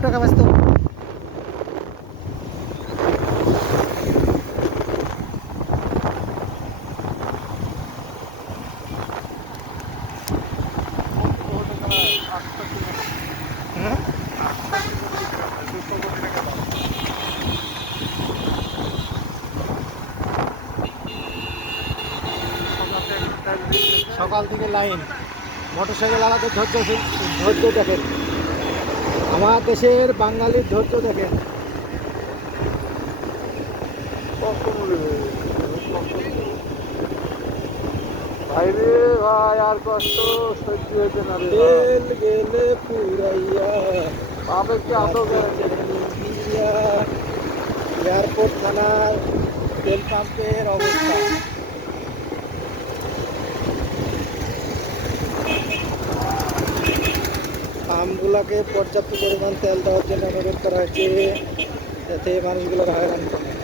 টাকা ব্যস্ত সকাল থেকে লাইন মোটরসাইকেল আলাদা ধৈর্য দেখেন আমার দেশের বাঙালির ধৈর্য দেখেন ভাই রে ভাই আর কষ্ট সহ্য হয়েছে না রে তেল গেলে পুরাইয়া আবেগ কি আটক এয়ারপোর্ট থানার তেল পাম্পের অবস্থা পাম্পগুলোকে পর্যাপ্ত পরিমাণ তেল দেওয়ার জন্য অনুরোধ করা হয়েছে যাতে মানুষগুলো হয়রান করে